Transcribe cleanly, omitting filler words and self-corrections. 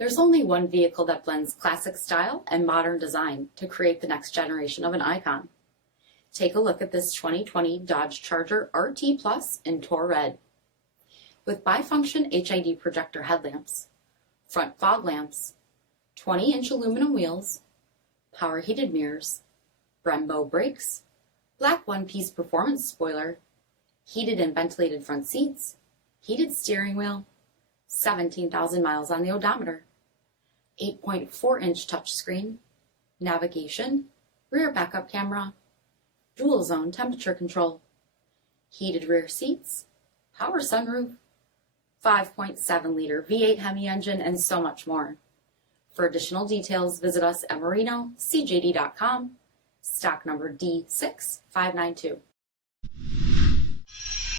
There's only one vehicle that blends classic style and modern design to create the next generation of an icon. Take a look at this 2020 Dodge Charger RT Plus in Tour Red. With bifunction HID projector headlamps, front fog lamps, 20-inch aluminum wheels, power heated mirrors, BREMBO brakes, black one-piece performance spoiler, heated and ventilated front seats, heated steering wheel, 17,000 miles on the odometer, 8.4-inch touchscreen, navigation, rear backup camera, dual zone temperature control, heated rear seats, power sunroof, 5.7-liter V8 HEMI engine, and so much more. For additional details, visit us at Marino, CJD.com, stock number D6592.